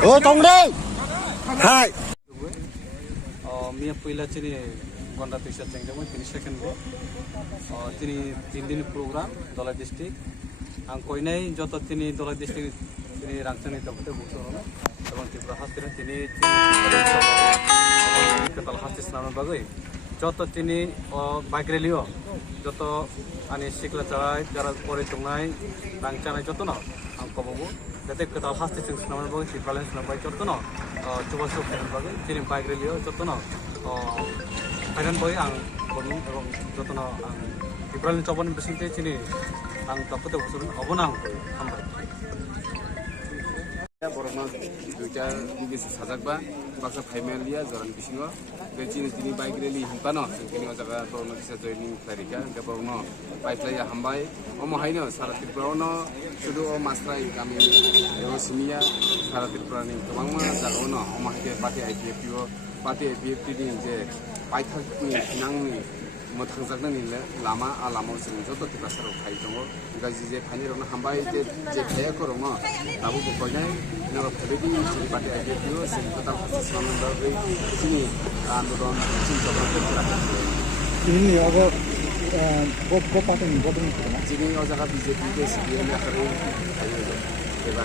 Oh, tong đây. Hai. Mia पहिला चाहिँ गन्डा पेसा चाहिँ तिनी सेकेन्ड हो तिनी 3 दिन प्रोग्राम दलाई डिस्ट्रिक्ट आं कोइनै जत तिनी दलाई डिस्ट्रिक्ट तिनी रांचनी तबते बुक्सो এবং ত্রিপুরা হাসপাতালে তিনি কেতাল হাসতে স্নানের বাগৈ যত তিনি বাইক রেলিও যত আনি সিকলা চালায় যারা পরে চংনাই রাংচানাই যত না আं কববো যাতে কেতাল হাসতে স্নানের বাগৈ ত্রিপুরা স্নানাय যত না চুবাসো ফেরন বাগৈ তিনি বাইক রেলিও যত না ফাইনাল বই आं বনু এবং যত না ত্রিপুরা চবন বেসিতে তিনি आं তপতে বসুন অবনা आं হামবাই borokno duita bisi sajakba baksa family joran bisingo chini tini bike rally himpano tini jaga torno kisa joining tarika ke borokno paitlai hambai omo haino sara tripurano sudu o mastrai kami eo simia sara tripurani tobangma jagaono omo haike party IPF din je paithak ni nangni मोथांजागनानि Lama आ लामाव जों जत टिकासाराव खाय दङ गाजि जे फाइनेरनो हामबाय जे थाया करनो दाबो बखयनाय नरो फेबेदि सिरि party audio जों टोटाल फासिसनन बागै सिनि आन्दोलन चिन जबरदस्त राखा Ini apa? Kok partai ini? Kok ini? जिनि ओ जागा बीजेपी के सिबिएम आखरे थायो बेबा